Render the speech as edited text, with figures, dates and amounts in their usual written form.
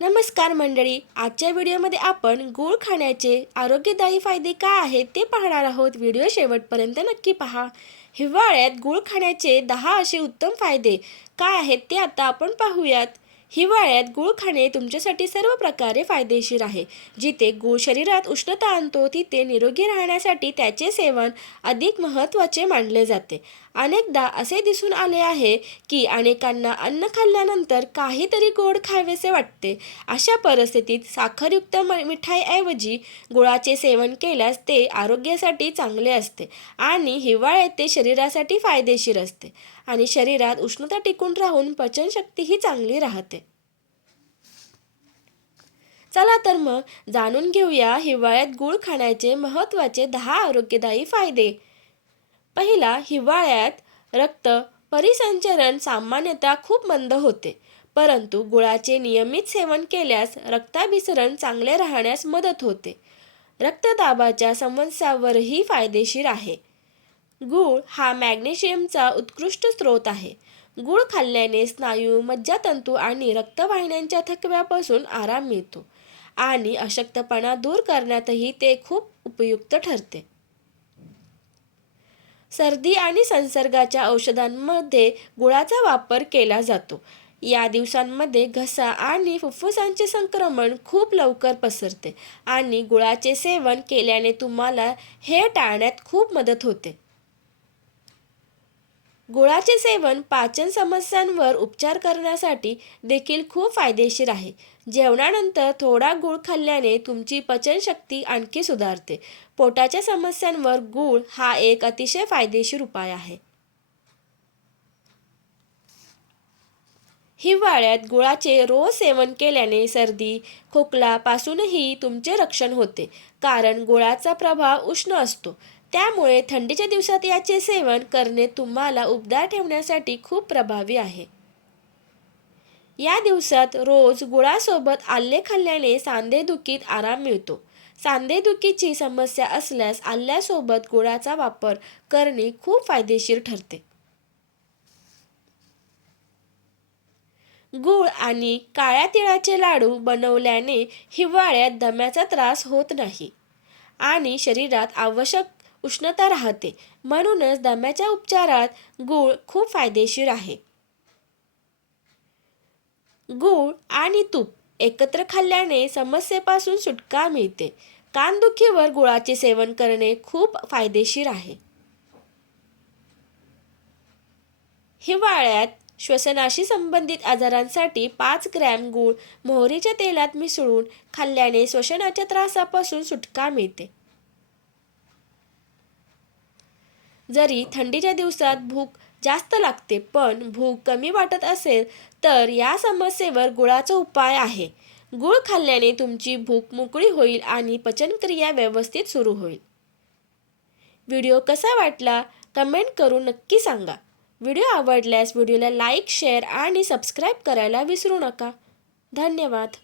नमस्कार मंडळी, आजच्या व्हिडिओमध्ये आपण गूळ खाण्याचे आरोग्यदायी फायदे काय आहेत ते पाहणार आहोत। व्हिडिओ शेवटपर्यंत नक्की पहा। हिवाळ्यात गूळ खाण्याचे 10 असे उत्तम फायदे काय आहेत ते आता आपण पाहूयात। हिवाळ्यात गूळ खाणे तुमच्यासाठी सर्व प्रकारे फायदेशीर आहे। जिथे गूळ शरीरात उष्णता आणतो तिथे निरोगी राहण्यासाठी त्याचे सेवन अधिक महत्त्वाचे मानले जाते। अनेकदा असे दिसून आले आहे की अनेकांना अन्न खाल्ल्यानंतर काहीतरी गोड खावेसे वाटते। अशा परिस्थितीत साखरयुक्त मिठाईऐवजी गुळाचे सेवन केल्यास ते आरोग्यासाठी चांगले असते आणि हिवाळ्यात ते शरीरासाठी फायदेशीर असते आणि शरीरात उष्णता टिकून राहून पचनशक्तीही चांगली राहते। चला तर मग जाणून घेऊया हिवाळ्यात गूळ खाण्याचे महत्त्वाचे 10 आरोग्यदायी फायदे। पहिला, हिवाळ्यात रक्त परिसंचरण सामान्यतः खूप मंद होते, परंतु गुळाचे नियमित सेवन केल्यास रक्ताभिसरण चांगले राहण्यास मदत होते। रक्तदाबाच्या समस्यांवरही फायदेशीर आहे। गूळ हा मॅग्नेशियमचा उत्कृष्ट स्रोत आहे। गूळ खाल्ल्याने स्नायू, मज्जातंतू आणि रक्तवाहिन्यांच्या थकव्यापासून आराम मिळतो आणि अशक्तपणा दूर करण्यातही ते खूप उपयुक्त ठरते। सर्दी आणि संसर्गाच्या औषधांमध्ये गुळाचा वापर केला जातो। या दिवसांमध्ये घसा आणि फुफ्फुसांचे संक्रमण खूप लवकर पसरते आणि गुळाचे सेवन केल्याने तुम्हाला हे टाळण्यात खूप मदत होते। गुळाचे सेवन पाचन समस्यांवर उपचार करण्यासाठी देखील खूप फायदेशीर आहे। जेवणानंतर थोडा गूळ खाल्ल्याने तुमची पचनशक्ती आणखी सुधारते। पोटाच्या समस्यांवर गूळ हा एक अतिशय फायदेशीर उपाय आहे। हिवाळ्यात गुळाचे रोज सेवन केल्याने सर्दी, खोकला पासूनही तुमचे रक्षण होते, कारण गुळाचा प्रभाव उष्ण असतो। त्यामुळे थंडीच्या दिवसात याचे सेवन करणे तुम्हाला उबदार ठेवण्यासाठी खूप प्रभावी आहे। या दिवसात रोज गुळासोबत आले खाल्ल्याने सांधेदुखीत आराम मिळतो। सांधेदुखीची समस्या असल्यास आल्यासोबत गुळाचा वापर करणे खूप फायदेशीर ठरते। गूळ आणि काळ्या तिळाचे लाडू बनवल्याने हिवाळ्यात दम्याचा त्रास होत नाही आणि शरीरात आवश्यक उष्णता राहते। म्हणूनच दम्याच्या उपचारात गूळ खूप फायदेशीर आहे। गूळ आणि तूप एकत्र खाल्ल्याने समस्येपासून सुटका मिळते। कानदुखीवर गुळाचे सेवन करणे खूप फायदेशीर आहे। हिवाळ्यात श्वसनाशी संबंधित आजारांसाठी 5 ग्रॅम गूळ मोहरीच्या तेलात मिसळून खाल्ल्याने श्वसनाच्या त्रासापासून सुटका मिळते। जरी थंडीच्या दिवसात भूक जास्त लागते पण भूक कमी वाटत असेल तर या समस्येवर गुळाचा उपाय आहे। गूळ खाल्ल्याने तुमची भूक मोकळी होईल आणि पचनक्रिया व्यवस्थित सुरू होईल। व्हिडिओ कसा वाटला कमेंट करून नक्की सांगा। व्हिडिओ आवडल्यास व्हिडिओला लाईक, शेअर आणि सबस्क्राईब करायला विसरू नका। धन्यवाद।